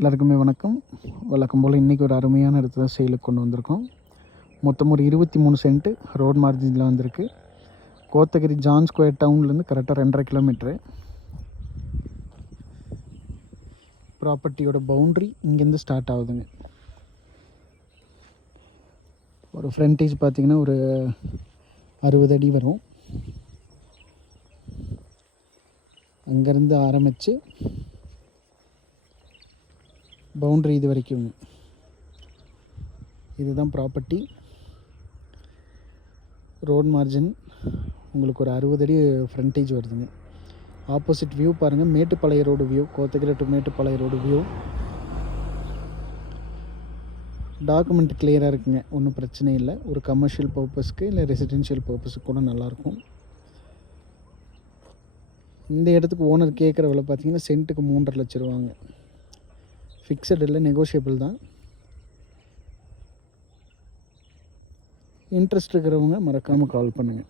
எல்லாருக்குமே வணக்கம். வழக்கம் போல் இன்றைக்கி ஒரு அருமையான இடத்த தான் சேலுக்கு கொண்டு வந்திருக்கோம். மொத்தம் ஒரு 23 சென்ட்டு ரோட் மார்ஜினில் வந்திருக்கு. கோத்தகிரி ஜான் ஸ்கொயர் டவுன்லேருந்து கரெக்டாக 2.5 கிலோமீட்ரு. ப்ராப்பர்ட்டியோட பவுண்ட்ரி இங்கேருந்து ஸ்டார்ட் ஆகுதுங்க. ஒரு ஃப்ரண்டேஜ் பார்த்திங்கன்னா ஒரு 60 அடி வரும். அங்கேருந்து ஆரம்பித்து பவுண்ட்ரி இது வரைக்கும் இதுதான் ப்ராப்பர்ட்டி. ரோட் மார்ஜின் உங்களுக்கு ஒரு 60 அடி ஃப்ரண்டேஜ் வருதுங்க. ஆப்போசிட் வியூ பாருங்கள், Mettupalayam road view, Kotagiri to Mettupalayam road view. Document கிளியராக இருக்குங்க, ஒன்றும் பிரச்சனை இல்லை. ஒரு கமர்ஷியல் பர்பஸ்க்கு இல்லை ரெசிடென்ஷியல் பர்பஸுக்கு கூட நல்லாயிருக்கும். இந்த இடத்துக்கு ஓனர் கேட்குற விலை பார்த்தீங்கன்னா சென்ட்டுக்கு 3.5 லட்சம் ரூபாங்க. ஃபிக்ஸட் இல்லை, நெகோஷியபிள் தான். இன்ட்ரெஸ்ட் இருக்கிறவங்க மறக்காமல் கால் பண்ணுங்கள்.